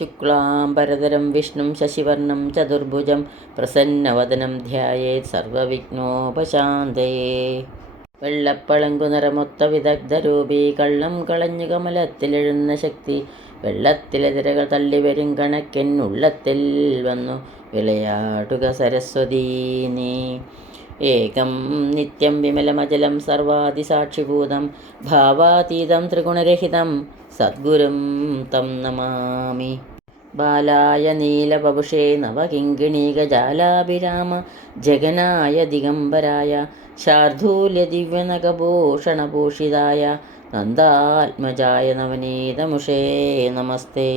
ശുക്ലാംബരധരം വിഷ്ണും ശശിവർണം ചതുർഭുജം പ്രസന്നവദനം ധ്യായേത് സർവവിഘ്നോപശാന്തയേ. വെള്ളപ്പളങ്കു നിറമൊത്ത വിദഗ്ധരൂപി കള്ളം കളഞ്ഞു കമലത്തിലെഴുന്ന ശക്തി വെള്ളത്തിലെ തള്ളിവരും കണക്കെൻ ഉള്ളത്തിൽ വന്നു വിളയാടുക സരസ്വതീ നീ. ഏകം നിത്യം വിമലമചലം സർവാദിസാക്ഷിഭൂതം ഭാവാതീതം ത്രിഗുണരഹിതം സദ്ഗുരും തം നമാമി. ബാലായ നീലപപുഷേ നവകിങ്കിണീകജാലാഭിരാമ ജഗനായ ദിഗംബരായ ശാർധൂല്യ ദിവ്യനഖഭൂഷണഭൂഷിതായ നന്ദാത്മജായ നവനീതമുഷേ നമസ്തേ.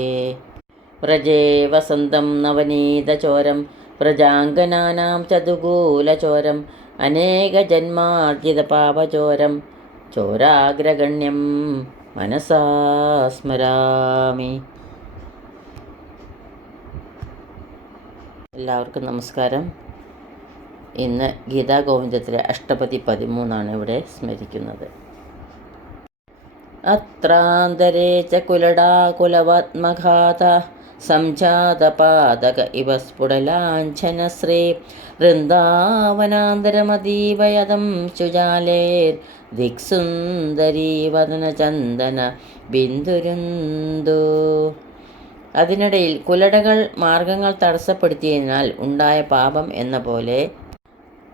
വ്രജേ വസന്തം നവനീതചോരം വ്രജാംഗനാനാം ചതുകൂലചോരം അനേകജന്മാർജിതപാപചോരം ചോരാഗ്രഗണ്യം മനസാ സ്മരാമി. എല്ലാവർക്കും നമസ്കാരം. ഇന്ന് ഗീതാഗോവിന്ദത്തിലെ അഷ്ടപതി 13 ഇവിടെ സ്മരിക്കുന്നത്. അത്രാന്തരേ ച കുലടാകുലവാത്മഘാത സംജാതപാതക ഇവ സ്ഫുടലാഞ്ഛനശ്രീ വൃന്ദാവനാന്തരമതീവയതം ശുജാലേർ ദിക്സുന്ദരീ വദനചന്ദന ബിന്ദുരുന്ദു. അതിനിടയിൽ കുലടകൾ മാർഗങ്ങൾ തടസ്സപ്പെടുത്തിയതിനാൽ ഉണ്ടായ പാപം എന്ന പോലെ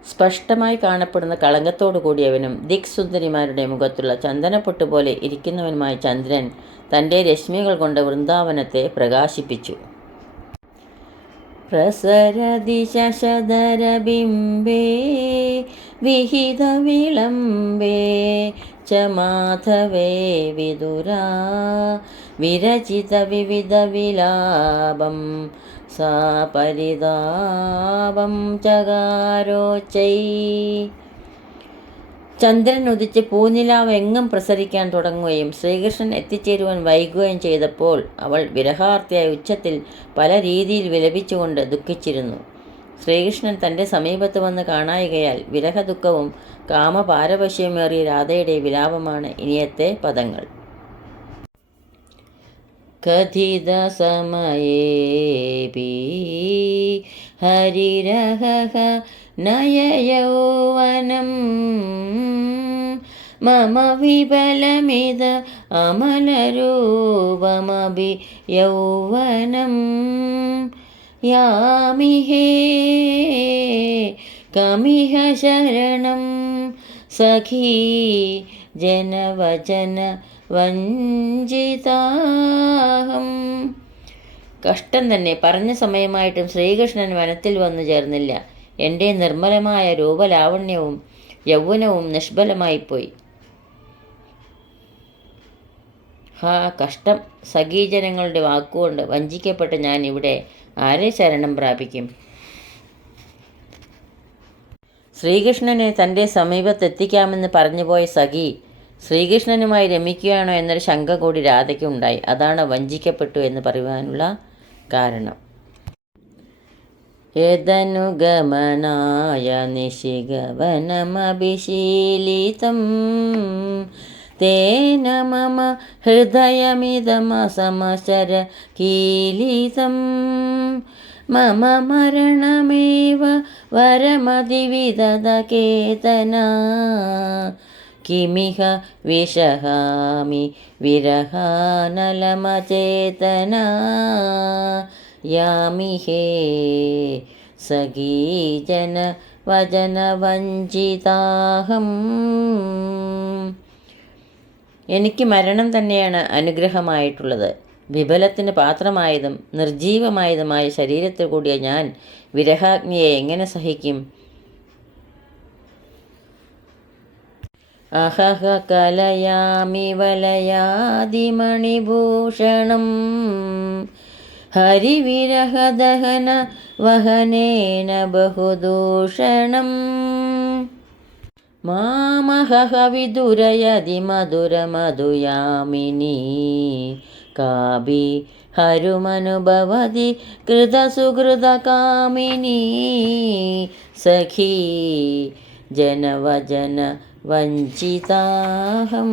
സ്പഷ്ടമായി കാണപ്പെടുന്ന കളങ്കത്തോടു കൂടിയവനും ദിക് സുന്ദരിമാരുടെ മുഖത്തുള്ള ചന്ദനപ്പൊട്ട് പോലെ ഇരിക്കുന്നവനുമായ ചന്ദ്രൻ തൻ്റെ രശ്മികൾ കൊണ്ട് വൃന്ദാവനത്തെ പ്രകാശിപ്പിച്ചു. പ്രസരതി ശശധരബിംബേ വിഹിത വിളംബേ ച മാധവേ വിദുരാ വിരചിത വിവിധ വിലാപം സാ പരിതാപം ചകാരോച്ചൈ. ചന്ദ്രൻ ഉദിച്ച് പൂനിലാവ് എങ്ങും പ്രസരിക്കാൻ തുടങ്ങുകയും ശ്രീകൃഷ്ണൻ എത്തിച്ചേരുവാൻ വൈകുകയും ചെയ്തപ്പോൾ അവൾ വിരഹാർത്തിയായ ഉച്ചത്തിൽ പല രീതിയിൽ വിലപിച്ചുകൊണ്ട് ദുഃഖിച്ചിരുന്നു. ശ്രീകൃഷ്ണൻ തൻ്റെ സമീപത്ത് വന്ന് കാണായികയാൽ വിരഹദുഃഖവും കാമപാരവശ്യമേറിയ രാധയുടെ വിലാപമാണ് ഇനിയത്തെ പദങ്ങൾ. കഥിത സമയേപി ഹരിരഹ നയയൗവനം മമ വിബലമിത അമലരൂപമഭി യൗവനം യാമിഹേ കമിഹ ശരണം സഖീ ജനവചന വഞ്ചിതാഹം. കഷ്ടം തന്നെ, പറഞ്ഞ സമയമായിട്ടും ശ്രീകൃഷ്ണൻ വനത്തിൽ വന്നു ചേർന്നില്ല. എൻ്റെ നിർമ്മലമായ രൂപലാവണ്യവും യൗവനവും നിഷ്ഫലമായിപ്പോയി. ഹാ കഷ്ടം! സഖീജനങ്ങളുടെ വാക്കുകൊണ്ട് വഞ്ചിക്കപ്പെട്ട് ഞാൻ ഇവിടെ ആരെ ശരണം പ്രാപിക്കും? ശ്രീകൃഷ്ണനെ തൻ്റെ സമീപത്തെത്തിക്കാമെന്ന് പറഞ്ഞുപോയ സഖി ശ്രീകൃഷ്ണനുമായി രമിക്കുകയാണോ എന്നൊരു ശങ്ക കൂടി രാധയ്ക്കുണ്ടായി. അതാണ് വഞ്ചിക്കപ്പെട്ടു എന്ന് പറയുവാനുള്ള കാരണം. യദനുഗമനായ നിശിഗവനമഭിശീലിതം തേന മമ ഹൃദയമിതമസമശര കീലിതം മമ മരണമേവ വരമതിവിദധ കേതനാ കിമിഹ വിഷഹാമി വിരഹാനലമചേതനാ യാമിഹേ സഖീജന വചനവഞ്ചിതാഹം. എനിക്ക് മരണം തന്നെയാണ് അനുഗ്രഹമായിട്ടുള്ളത്. വിബലത്തിന് പാത്രമായതും നിർജീവമായതുമായ ശരീരത്തിൽ കൂടിയ ഞാൻ വിരഹാഗ്നിയെ എങ്ങനെ സഹിക്കും? അഹഹ കലയാമി വലയാദിമണിഭൂഷണം ഹരിവിരഹദഹന വഹനേന ബഹുദൂഷണം മാമഹ വിദുരയതി മധുരമധുയാമിനി കാബി ഹരുമനുഭവതി കൃതസുഹൃതകാമിനി സഖീ ജനവചന വഞ്ചിതാഹം.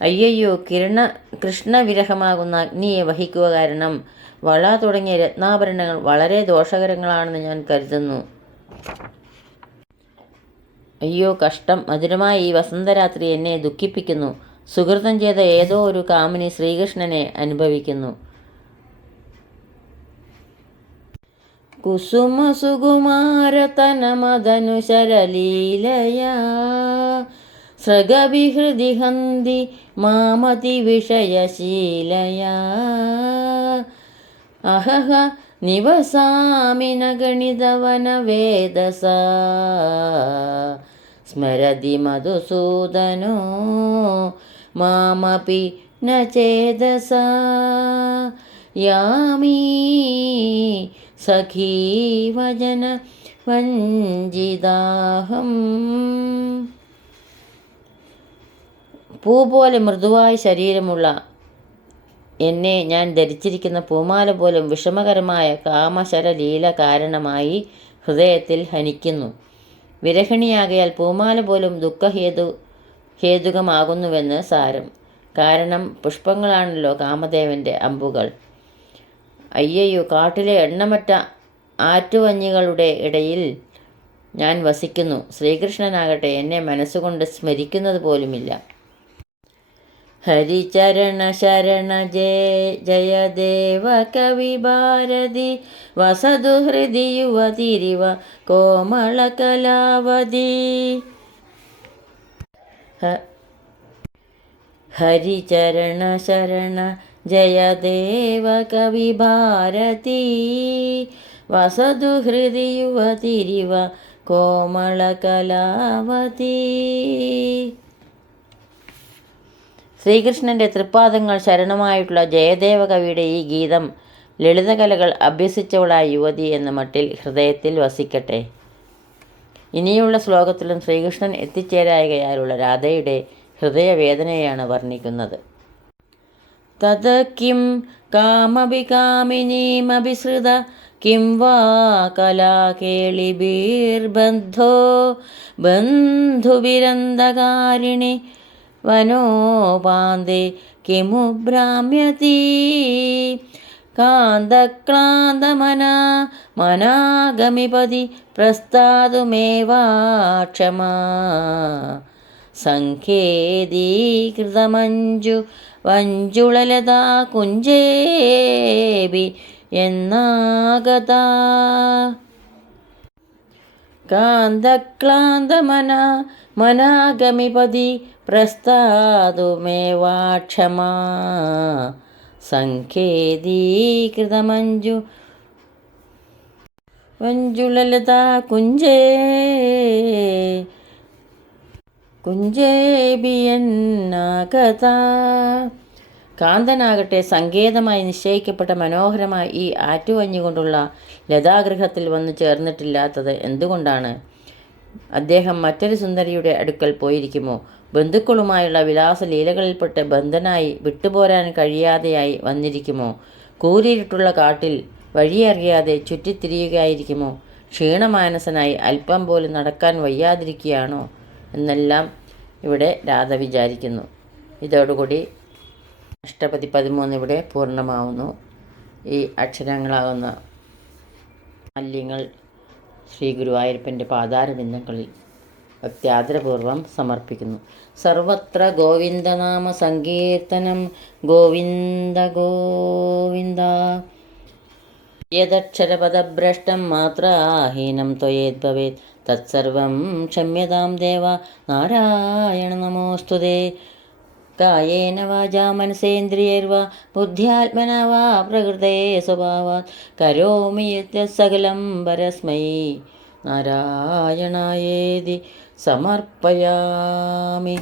അയ്യയ്യോ, കൃഷ്ണവിരഹമാകുന്ന അഗ്നിയെ വഹിക്കുക കാരണം വള തുടങ്ങിയ രത്നാഭരണങ്ങൾ വളരെ ദോഷകരങ്ങളാണെന്ന് ഞാൻ കരുതുന്നു. അയ്യോ കഷ്ടം, മധുരമായ ഈ വസന്തരാത്രി എന്നെ ദുഃഖിപ്പിക്കുന്നു. സുഹൃതം ചെയ്ത ഏതോ ഒരു കാമിനി ശ്രീകൃഷ്ണനെ അനുഭവിക്കുന്നു. കുസുമ സുകുമാരതനമദനുശരലീലയാ സൃഗവിഹൃതി ഹന്തി മാമതി വിഷയശീലയാ അഹഹ നിവസാമി ഗണിതവനവേദസാ സ്മരതി മധുസൂദനോ മാമപി ന ചേതസാ യാമീ സഖീവജന വഞ്ചിതാഹം. പൂ പോലെ മൃദുവായ ശരീരമുള്ള എന്നെ ഞാൻ ധരിച്ചിരിക്കുന്ന പൂമാല പോലും വിഷമകരമായ കാമശരലീല കാരണമായി ഹൃദയത്തിൽ ഹനിക്കുന്നു. വിരഹിണിയാകയാൽ പൂമാല പോലും ഹേതുകമാകുന്നുവെന്ന് സാരം. കാരണം പുഷ്പങ്ങളാണല്ലോ കാമദേവൻ്റെ അമ്പുകൾ. അയ്യയ്യോ, കാട്ടിലെ എണ്ണമറ്റ ആറ്റുവഞ്ഞികളുടെ ഇടയിൽ ഞാൻ വസിക്കുന്നു. ശ്രീകൃഷ്ണനാകട്ടെ എന്നെ മനസ്സുകൊണ്ട് സ്മരിക്കുന്നത് പോലുമില്ല. ഹരിചരണ ശരണ ജയദേവ കവി ഭാരതി വസതു ഹൃദി യുവതിരിവ കോമള കലാവതി. ഹരിചരണ ശരണ ജയദേവ കവി ഭാരതി വസതു ഹൃദി യുവതിരിവ കോമള കലാവതി. ശ്രീകൃഷ്ണൻ്റെ തൃപ്പാദങ്ങൾ ശരണമായിട്ടുള്ള ജയദേവ കവിയുടെ ഈ ഗീതം ലളിതകലകൾ അഭ്യസിച്ചവളായ യുവതി എന്ന മട്ടിൽ ഹൃദയത്തിൽ വസിക്കട്ടെ. ഇനിയുള്ള ശ്ലോകത്തിലും ശ്രീകൃഷ്ണൻ എത്തിച്ചേരായകയാലുള്ള രാധയുടെ ഹൃദയവേദനയാണ് വർണ്ണിക്കുന്നത്. തത് കിം കാമവികാമിനീമഭിസൃത കിം വാ കലാകേളിബീർബന്ധോ ബന്ധുവിരന്തകാരിണി വനോപാന്തേ കിമു ഭ്രാമ്യതി കാന്തക്ലാന്തമനാഗമിപതി പ്രസ്താതുമേവാ ക്ഷമാ സങ്കേതീകൃതമഞ്ജു വഞ്ചുളലതാ കുഞ്ചേബി എന്നാഗതാ കാന്തക്ലാന്തമനാഗമിപതി പ്രസ്താതുമേവാ ക്ഷമാ സങ്കേതീകൃതമഞ്ജു വഞ്ചുളലതാ കുഞ്ചേബിയന്നാഗതാ. കാന്തനാകട്ടെ സങ്കേതമായി നിശ്ചയിക്കപ്പെട്ട മനോഹരമായ ഈ ആറ്റുവഞ്ഞുകൊണ്ടുള്ള ലതാഗൃഹത്തിൽ വന്നു ചേർന്നിട്ടില്ലാത്തത് എന്തുകൊണ്ടാണ്? അദ്ദേഹം മറ്റൊരു സുന്ദരിയുടെ അടുക്കൽ പോയിരിക്കുമോ? ബന്ധുക്കളുമായുള്ള വിലാസലീലകളിൽപ്പെട്ട് ബന്ധനായി വിട്ടുപോരാൻ കഴിയാതെയായി വന്നിരിക്കുമോ? കൂരിരുട്ടുള്ള കാട്ടിൽ വഴിയറിയാതെ ചുറ്റിത്തിരിയുകയായിരിക്കുമോ? ക്ഷീണമാനസനായി അല്പം പോലും നടക്കാൻ വയ്യാതിരിക്കുകയാണോ എന്നെല്ലാം ഇവിടെ രാധ വിചാരിക്കുന്നു. ഇതോടുകൂടി അഷ്ടപതി 13 ഇവിടെ പൂർണ്ണമാവുന്നു. ഈ അക്ഷരങ്ങളാകുന്ന മാല്യങ്ങൾ ശ്രീ ഗുരുവായൂരപ്പൻ്റെ പാതാരബിന്ദങ്ങളിൽ ഭക്ത്യാദരപൂർവം സമർപ്പിക്കുന്നു. സർവത്ര ഗോവിന്ദനാമ സങ്കീർത്തനം. ഗോവിന്ദ ഗോവിന്ദ. യദക്ഷരപദഭ്രഷ്ടം മാത്രാഹീനം ത്വയേദ്ഭവേത് തത്സർവം ക്ഷമ്യതാം ദേവ നാരായണ നമോസ്തുതേ. കായേന വാചാ മനസേന്ദ്രിയൈർവാ ബുദ്ധ്യാത്മനാ വാ പ്രകൃതേ സ്വഭാവാത് കരോമി യത്സകലം പരസ്മൈ നാരായണായേതി സമർപ്പയാമി.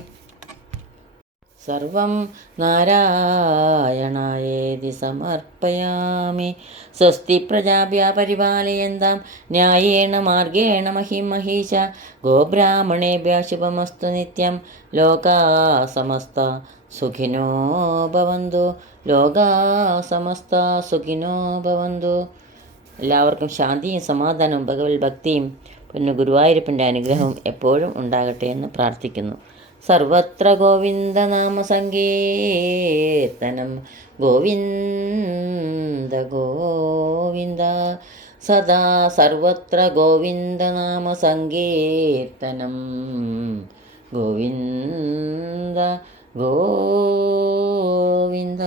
സർവം നാരായണായേതി സമർപ്പയാമി. സ്വസ്തി പ്രജാഭ്യഃ പരിപാലയന്താം ന്യായേന മാർഗേണ മഹിം മഹീശ. ഗോബ്രാഹ്മണേഭ്യഃ ശുഭമസ്തു നിത്യം. ലോകാഃ സമസ്താഃ സുഖിനോ ഭവന്തു. ലോകാഃ സമസ്താഃ സുഖിനോ ഭവന്തു. എല്ലാവർക്കും ശാന്തിയും സമാധാനവും ഭഗവത് ഭക്തിയും പിന്നെ ഗുരുവായൂരപ്പൻ്റെ അനുഗ്രഹവും എപ്പോഴും ഉണ്ടാകട്ടെ എന്ന് പ്രാർത്ഥിക്കുന്നു. സർവത്ര ഗോവിന്ദനാമസങ്കീർത്തനം. ഗോവിന്ദ ഗോവിന്ദ സദാ സർവത്ര ഗോവിന്ദനാമസങ്കീർത്തനം. ഗോവിന്ദ ഗോവിന്ദ.